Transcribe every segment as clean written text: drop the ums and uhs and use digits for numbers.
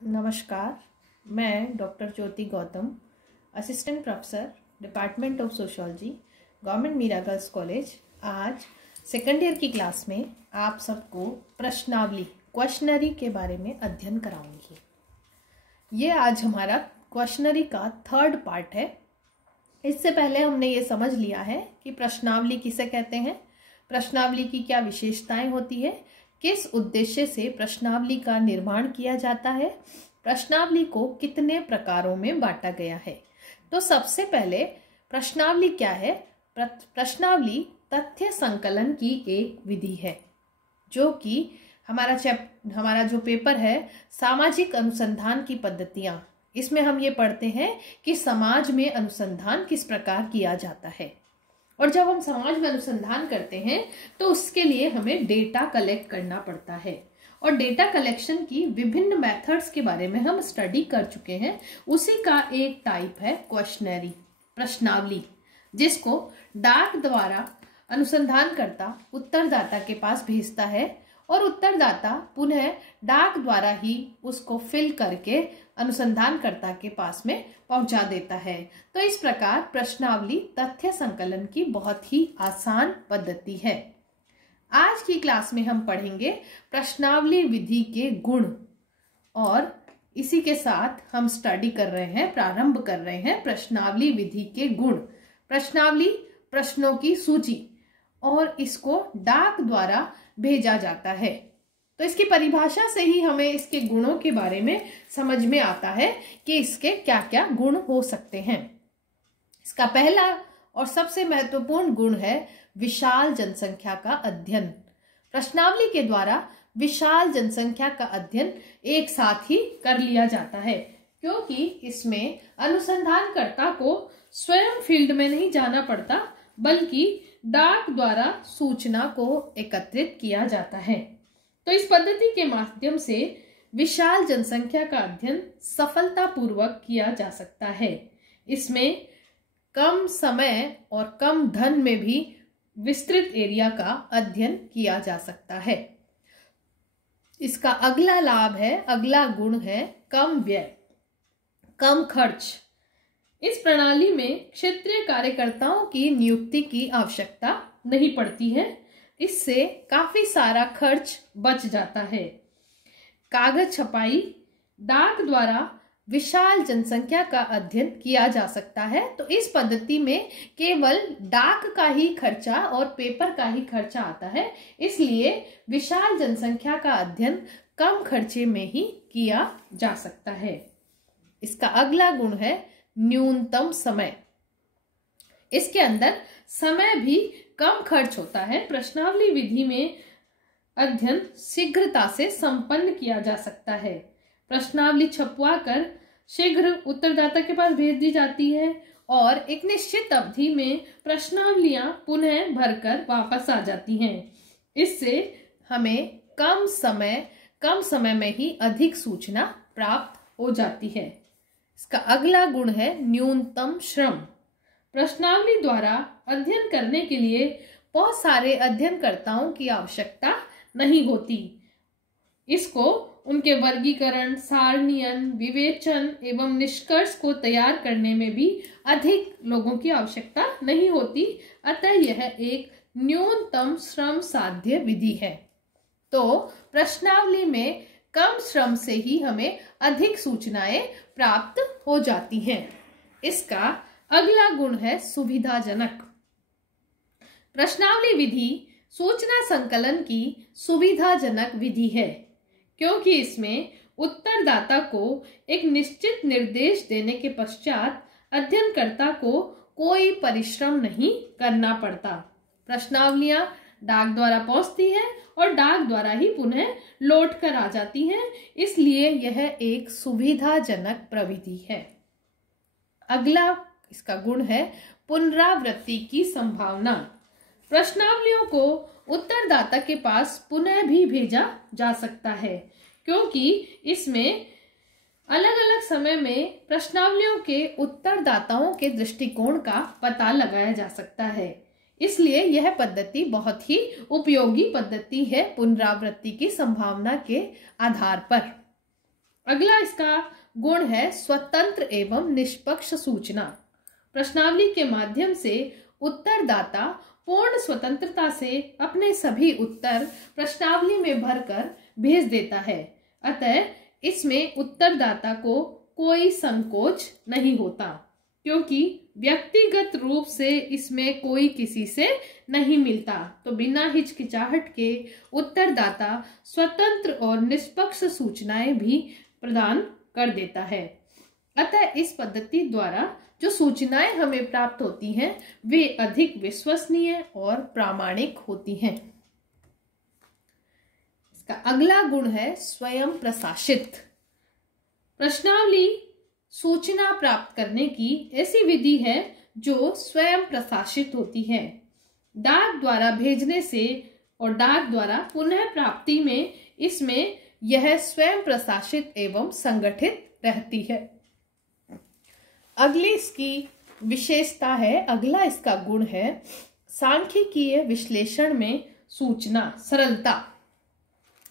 नमस्कार, मैं doctor Jyoti Gautam, assistant professor department of sociology, government Meera girls college. आज सेकेंड ईयर की क्लास में आप सबको प्रश्नावली क्वेश्चनरी के बारे में अध्ययन कराऊंगी। ये आज हमारा क्वेश्चनरी का थर्ड पार्ट है। इससे पहले हमने ये समझ लिया है कि प्रश्नावली किसे कहते हैं, प्रश्नावली की क्या विशेषताएं होती है, किस उद्देश्य से प्रश्नावली का निर्माण किया जाता है, प्रश्नावली को कितने प्रकारों में बांटा गया है। तो सबसे पहले प्रश्नावली क्या है? प्रश्नावली तथ्य संकलन की एक विधि है, जो कि हमारा जो पेपर है सामाजिक अनुसंधान की पद्धतियां, इसमें हम ये पढ़ते हैं कि समाज में अनुसंधान किस प्रकार किया जाता है। और जब हम समाज में अनुसंधान करते हैं तो उसके लिए हमें डेटा कलेक्ट करना पड़ता है, और डेटा कलेक्शन की विभिन्न मेथड्स के बारे में हम स्टडी कर चुके हैं। उसी का एक टाइप है क्वेश्चनरी, प्रश्नावली, जिसको डाक द्वारा अनुसंधानकर्ता उत्तरदाता के पास भेजता है और उत्तरदाता पुनः डाक द्वारा ही उसको फिल करके अनुसंधानकर्ता के पास में पहुंचा देता है। तो इस प्रकार प्रश्नावली तथ्य संकलन की बहुत ही आसान पद्धति है। आज की क्लास में हम पढ़ेंगे प्रश्नावली विधि के गुण, और इसी के साथ हम स्टडी कर रहे हैं, प्रारंभ कर रहे हैं प्रश्नावली विधि के गुण। प्रश्नावली प्रश्नों की सूची, और इसको डाक द्वारा भेजा जाता है। तो इसकी परिभाषा से ही हमें इसके गुणों के बारे में समझ में आता है कि इसके क्या क्या गुण हो सकते हैं। इसका पहला और सबसे महत्वपूर्ण गुण है विशाल जनसंख्या का अध्ययन। प्रश्नावली के द्वारा विशाल जनसंख्या का अध्ययन एक साथ ही कर लिया जाता है, क्योंकि इसमें अनुसंधानकर्ता को स्वयं फील्ड में नहीं जाना पड़ता, बल्कि डाक द्वारा सूचना को एकत्रित किया जाता है। तो इस पद्धति के माध्यम से विशाल जनसंख्या का अध्ययन सफलतापूर्वक किया जा सकता है। इसमें कम समय और कम धन में भी विस्तृत एरिया का अध्ययन किया जा सकता है। इसका अगला लाभ है, अगला गुण है कम व्यय, कम खर्च। इस प्रणाली में क्षेत्रीय कार्यकर्ताओं की नियुक्ति की आवश्यकता नहीं पड़ती है। इससे काफी सारा खर्च बच जाता है। कागज छपाई, डाक द्वारा विशाल जनसंख्या का अध्ययन किया जा सकता है। तो इस पद्धति में केवल डाक का ही खर्चा और पेपर का ही खर्चा आता है, इसलिए विशाल जनसंख्या का अध्ययन कम खर्चे में ही किया जा सकता है। इसका अगला गुण है न्यूनतम समय। इसके अंदर समय भी कम खर्च होता है। प्रश्नावली विधि में अध्ययन शीघ्रता से संपन्न किया जा सकता है। प्रश्नावली छपवा कर शीघ्र उत्तरदाता के पास भेज दी जाती है, और एक निश्चित अवधि में प्रश्नावलियां पुनः भरकर वापस आ जाती हैं। इससे हमें कम समय में ही अधिक सूचना प्राप्त हो जाती है। इसका अगला गुण है न्यूनतम श्रम। प्रश्नावली द्वारा अध्ययन करने के लिए बहुत सारे अध्ययनकर्ताओं की आवश्यकता नहीं होती। इसको उनके वर्गीकरण, सारणीयन, विवेचन एवं निष्कर्ष को तैयार करने में भी अधिक लोगों की आवश्यकता नहीं होती। अतः यह एक न्यूनतम श्रम साध्य विधि है। तो प्रश्नावली में कम श्रम से ही हमें अधिक सूचनाएं प्राप्त हो जाती हैं। इसका अगला गुण है सुविधाजनक। प्रश्नावली विधि सूचना संकलन की सुविधाजनक विधि है, क्योंकि इसमें उत्तरदाता को एक निश्चित निर्देश देने के पश्चात अध्ययनकर्ता को कोई परिश्रम नहीं करना पड़ता। प्रश्नावलियां डाक द्वारा पहुंचती हैं और डाक द्वारा ही पुनः लौट कर आ जाती हैं, इसलिए यह एक सुविधाजनक प्रविधि है। अगला इसका गुण है पुनरावृत्ति की संभावना। प्रश्नावलियों को उत्तरदाता के पास पुनः भी भेजा जा सकता है, क्योंकि इसमें अलग अलग समय में प्रश्नावलियों के उत्तरदाताओं के दृष्टिकोण का पता लगाया जा सकता है। इसलिए यह पद्धति बहुत ही उपयोगी पद्धति है पुनरावृत्ति की संभावना के आधार पर। अगला इसका गुण है स्वतंत्र एवं निष्पक्ष सूचना। प्रश्नावली के माध्यम से उत्तरदाता पूर्ण स्वतंत्रता से अपने सभी उत्तर प्रश्नावली में भरकर भेज देता है। अतः इसमें उत्तरदाता को कोई संकोच नहीं होता, क्योंकि व्यक्तिगत रूप से इसमें कोई किसी से नहीं मिलता। तो बिना हिचकिचाहट के उत्तरदाता स्वतंत्र और निष्पक्ष सूचनाएं भी प्रदान कर देता है। अतः इस पद्धति द्वारा जो सूचनाएं हमें प्राप्त होती हैं वे अधिक विश्वसनीय और प्रामाणिक होती हैं। इसका अगला गुण है स्वयं प्रशासित। प्रश्नावली सूचना प्राप्त करने की ऐसी विधि है जो स्वयं प्रशासित होती है। डाक द्वारा भेजने से और डाक द्वारा पुनः प्राप्ति में इसमें यह स्वयं प्रशासित एवं संगठित रहती है। अगली इसकी विशेषता है, अगला इसका गुण है सांख्यिकीय विश्लेषण में सूचना सरलता।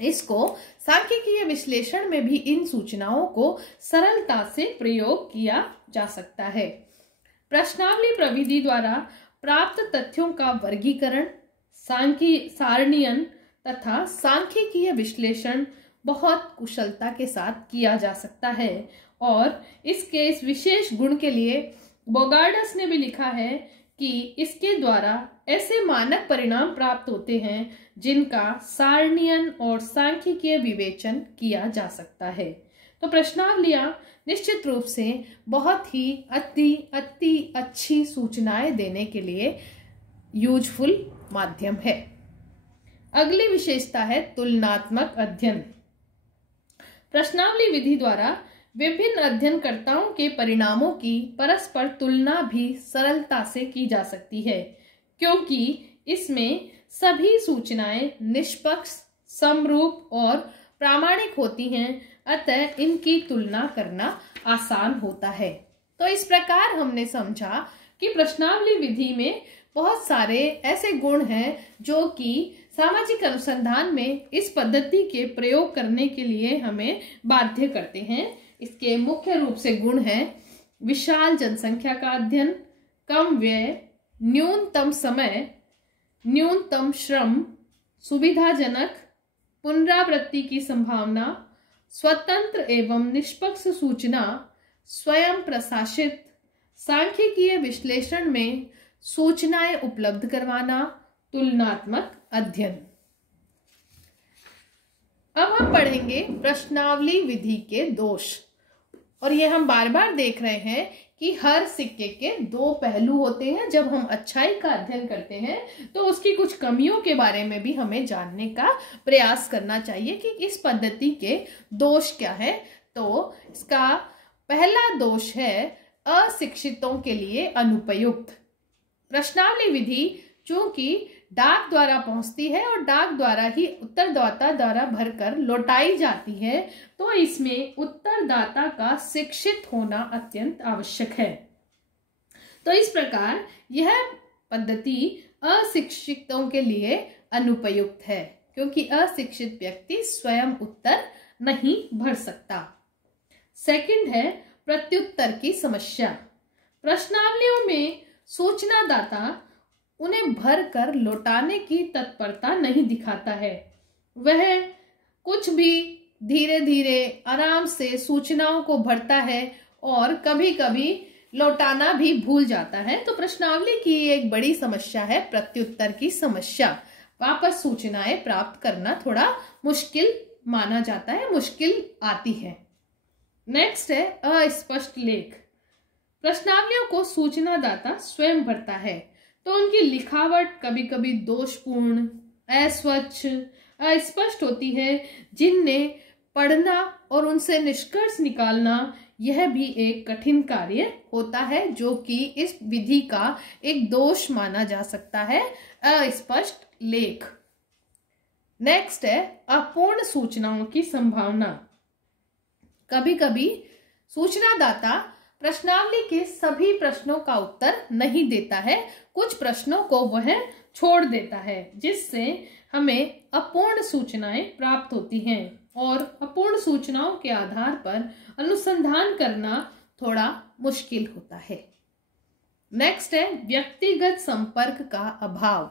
इसको सांख्यिकीय विश्लेषण में भी इन सूचनाओं को सरलता से प्रयोग किया जा सकता है। प्रश्नावली प्रविधि द्वारा प्राप्त तथ्यों का वर्गीकरण, सारणीयन तथा सांख्यिकीय विश्लेषण बहुत कुशलता के साथ किया जा सकता है। और इसके इस विशेष गुण के लिए बोगार्डस ने भी लिखा है कि इसके द्वारा ऐसे मानक परिणाम प्राप्त होते हैं जिनका सारणीयन और सांख्यिकीय विवेचन किया जा सकता है। तो प्रश्नावलियां निश्चित रूप से बहुत ही अति अच्छी सूचनाएं देने के लिए यूजफुल माध्यम है। अगली विशेषता है तुलनात्मक अध्ययन। प्रश्नावली विधि द्वारा विभिन्न अध्ययनकर्ताओं के परिणामों की परस्पर तुलना भी सरलता से की जा सकती है, क्योंकि इसमें सभी सूचनाएं निष्पक्ष, समरूप और प्रामाणिक होती हैं। अतः इनकी तुलना करना आसान होता है। तो इस प्रकार हमने समझा कि प्रश्नावली विधि में बहुत सारे ऐसे गुण हैं जो कि सामाजिक अनुसंधान में इस पद्धति के प्रयोग करने के लिए हमें बाध्य करते हैं। इसके मुख्य रूप से गुण हैं विशाल जनसंख्या का अध्ययन, कम व्यय, न्यूनतम समय, न्यूनतम श्रम, सुविधाजनक, पुनरावृत्ति की संभावना, स्वतंत्र एवं निष्पक्ष सूचना, स्वयं प्रशासित, सांख्यिकीय विश्लेषण में सूचनाएं उपलब्ध करवाना, तुलनात्मक अध्ययन। अब हम पढ़ेंगे प्रश्नावली विधि के दोष। और ये हम बार बार देख रहे हैं कि हर सिक्के के दो पहलू होते हैं। जब हम अच्छाई का अध्ययन करते हैं तो उसकी कुछ कमियों के बारे में भी हमें जानने का प्रयास करना चाहिए कि इस पद्धति के दोष क्या है। तो इसका पहला दोष है अशिक्षितों के लिए अनुपयुक्त। प्रश्नावली विधि चूंकि डाक द्वारा पहुंचती है और डाक द्वारा ही उत्तरदाता द्वारा भरकर लौटाई जाती है, तो इसमें उत्तरदाता का शिक्षित होना अत्यंत आवश्यक है। तो इस प्रकार यह पद्धति अशिक्षितों के लिए अनुपयुक्त है, क्योंकि अशिक्षित व्यक्ति स्वयं उत्तर नहीं भर सकता। सेकंड है प्रत्युत्तर की समस्या। प्रश्नावलियों में सूचनादाता उन्हें भर कर लौटाने की तत्परता नहीं दिखाता है। वह कुछ भी धीरे धीरे आराम से सूचनाओं को भरता है और कभी कभी लौटाना भी भूल जाता है। तो प्रश्नावली की एक बड़ी समस्या है प्रत्युत्तर की समस्या। वापस सूचनाएं प्राप्त करना थोड़ा मुश्किल माना जाता है, मुश्किल आती है। नेक्स्ट है अस्पष्ट लेख। प्रश्नावलियों को सूचनादाता स्वयं भरता है, तो उनकी लिखावट कभी कभी दोषपूर्ण, अस्वच्छ, अस्पष्ट होती है, जिन्हें पढ़ना और उनसे निष्कर्ष निकालना यह भी एक कठिन कार्य होता है, जो कि इस विधि का एक दोष माना जा सकता है, अस्पष्ट लेख। नेक्स्ट है अपूर्ण सूचनाओं की संभावना। कभी कभी सूचनादाता प्रश्नावली के सभी प्रश्नों का उत्तर नहीं देता है, कुछ प्रश्नों को वह छोड़ देता है, जिससे हमें अपूर्ण सूचनाएं प्राप्त होती हैं। और अपूर्ण सूचनाओं के आधार पर अनुसंधान करना थोड़ा मुश्किल होता है। नेक्स्ट है व्यक्तिगत संपर्क का अभाव।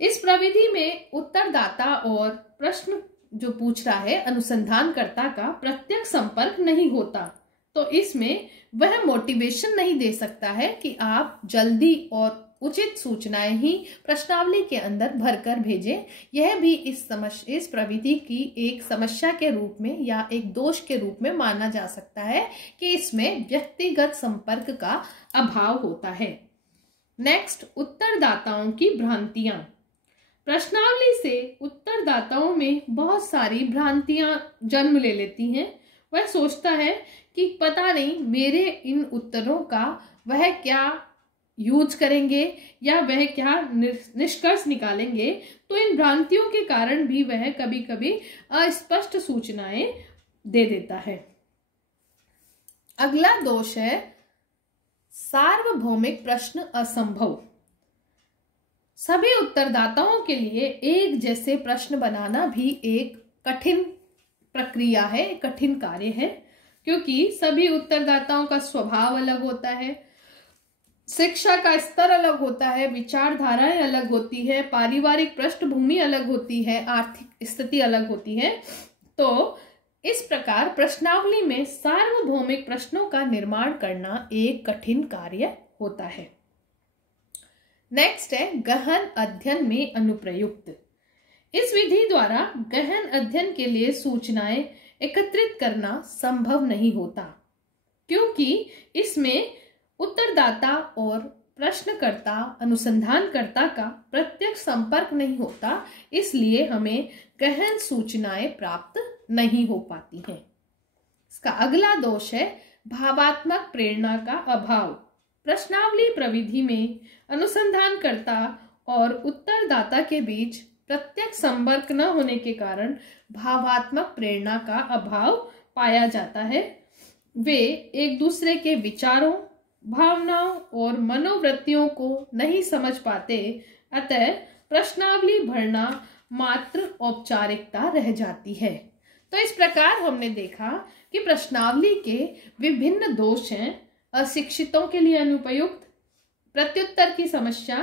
इस प्रविधि में उत्तरदाता और प्रश्न जो पूछ रहा है अनुसंधानकर्ता का प्रत्यक्ष संपर्क नहीं होता, तो इसमें वह मोटिवेशन नहीं दे सकता है कि आप जल्दी और उचित सूचनाएं ही प्रश्नावली के अंदर भरकर भेजें। यह भी इस प्रविधि की एक समस्या के रूप में या एक दोष के रूप में माना जा सकता है कि इसमें व्यक्तिगत संपर्क का अभाव होता है। नेक्स्ट, उत्तरदाताओं की भ्रांतियां। प्रश्नावली से उत्तरदाताओं में बहुत सारी भ्रांतियां जन्म ले लेती हैं। वह सोचता है कि पता नहीं मेरे इन उत्तरों का वह क्या यूज करेंगे या वह क्या निष्कर्ष निकालेंगे, तो इन भ्रांतियों के कारण भी वह कभी कभी अस्पष्ट सूचनाएं दे देता है। अगला दोष है सार्वभौमिक प्रश्न असंभव। सभी उत्तरदाताओं के लिए एक जैसे प्रश्न बनाना भी एक कठिन प्रक्रिया है, कठिन कार्य है, क्योंकि सभी उत्तरदाताओं का स्वभाव अलग होता है, शिक्षा का स्तर अलग होता है, विचारधाराएं अलग होती है, पारिवारिक पृष्ठभूमि अलग होती है, आर्थिक स्थिति अलग होती है। तो इस प्रकार प्रश्नावली में सार्वभौमिक प्रश्नों का निर्माण करना एक कठिन कार्य होता है। नेक्स्ट है गहन अध्ययन में अनुप्रयुक्त। इस विधि द्वारा गहन अध्ययन के लिए सूचनाएं एकत्रित करना संभव नहीं होता, क्योंकि इसमें उत्तरदाता और प्रश्नकर्ता अनुसंधानकर्ता का प्रत्यक्ष संपर्क नहीं होता, इसलिए हमें गहन सूचनाएं प्राप्त नहीं हो पाती हैं। इसका अगला दोष है भावात्मक प्रेरणा का अभाव। प्रश्नावली प्रविधि में अनुसंधानकर्ता और उत्तरदाता के बीच प्रत्यक्ष संपर्क न होने के कारण भावात्मक प्रेरणा का अभाव पाया जाता है। वे एक दूसरे के विचारों, भावनाओं और मनोवृत्तियों को नहीं समझ पाते, अतः प्रश्नावली भरना मात्र औपचारिकता रह जाती है। तो इस प्रकार हमने देखा कि प्रश्नावली के विभिन्न दोष हैं। अशिक्षितों के लिए अनुपयुक्त, प्रत्युत्तर की समस्या,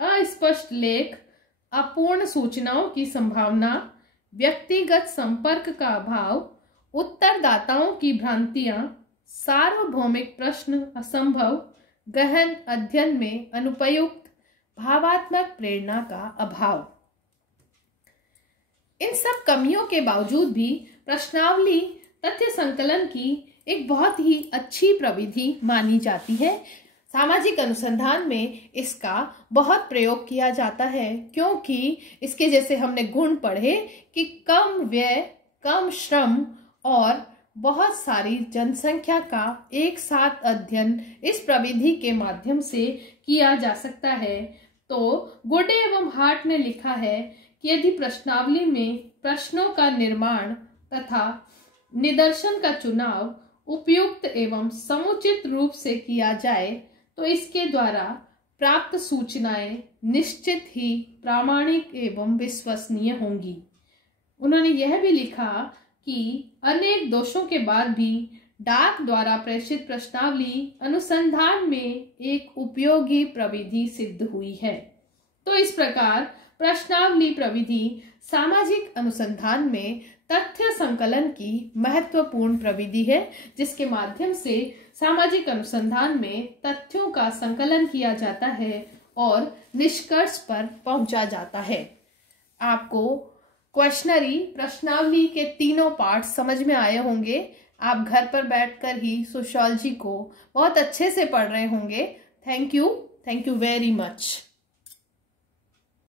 अस्पष्ट लेख, अपूर्ण सूचनाओं की संभावना, व्यक्तिगत संपर्क का अभाव, उत्तरदाताओं की भ्रांतियां, सार्वभौमिक प्रश्न असंभव, गहन अध्ययन में अनुपयुक्त, भावात्मक प्रेरणा का अभाव। इन सब कमियों के बावजूद भी प्रश्नावली तथ्य संकलन की एक बहुत ही अच्छी प्रविधि मानी जाती है। सामाजिक अनुसंधान में इसका बहुत प्रयोग किया जाता है, क्योंकि इसके जैसे हमने गुण पढ़े कि कम व्यय, कम श्रम और बहुत सारी जनसंख्या का एक साथ अध्ययन इस प्रविधि के माध्यम से किया जा सकता है। तो गुडे एवं हार्ट ने लिखा है कि यदि प्रश्नावली में प्रश्नों का निर्माण तथा निदर्शन का चुनाव उपयुक्त एवं समुचित रूप से किया जाए, तो इसके द्वारा प्राप्त सूचनाएं निश्चित ही प्रामाणिक एवं विश्वसनीय होंगी। उन्होंने यह भी लिखा कि अनेक दोषों के बाद भी डाक द्वारा प्रेषित प्रश्नावली अनुसंधान में एक उपयोगी प्रविधि सिद्ध हुई है। तो इस प्रकार प्रश्नावली प्रविधि सामाजिक अनुसंधान में तथ्य संकलन की महत्वपूर्ण प्रविधि है, जिसके माध्यम से सामाजिक अनुसंधान में तथ्यों का संकलन किया जाता है और निष्कर्ष पर पहुंचा जाता है। आपको क्वेश्चनरी प्रश्नावली के तीनों पार्ट समझ में आए होंगे। आप घर पर बैठकर ही सोशियोलॉजी को बहुत अच्छे से पढ़ रहे होंगे। Thank you very much.